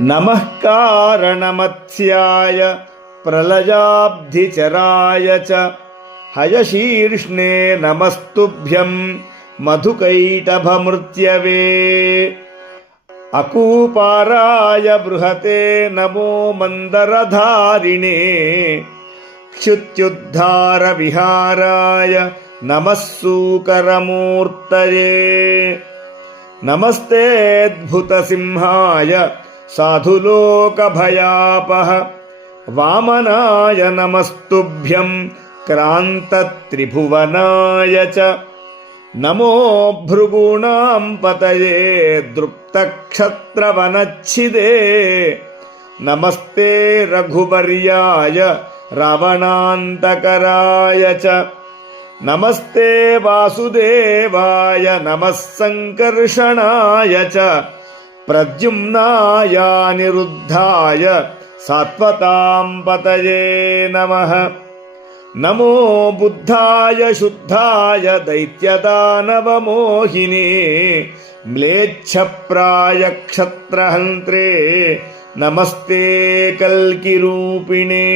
నమః కారణమత్స్యాయ ప్రళయాబ్ధిచరాయ చ హయశీర్ష్ణే నమస్తుభ్యం మధుకైటభమృత్యవే. అకూపారాయ బృహతే నమో మందరధారిణే క్షుత్యుద్ధార విహారాయ నమః సూకరమూర్తయే. నమస్తేద్భుతసింహాయ సాధులోకభయాపహ వామనాయ నమస్తుభ్యం క్రాంతత్రిభువనాయ చ. నమో భృగూణాం పతయే దృప్తక్షత్రవనచ్ఛిదే నమస్తే రఘువర్యాయ రావణాంతకరాయ చ. నమస్తే వాసుదేవాయ నమః సంకర్షణాయ చ ప్రద్యుమ్నాయానిరుద్ధాయ సాత్వతాం పతయే నమః. నమో బుద్ధాయ శుద్ధాయ దైత్యదానవమోహినే మ్లేచ్ఛప్రాయ క్షత్రహంత్రే నమస్తే కల్కిరూపిణే.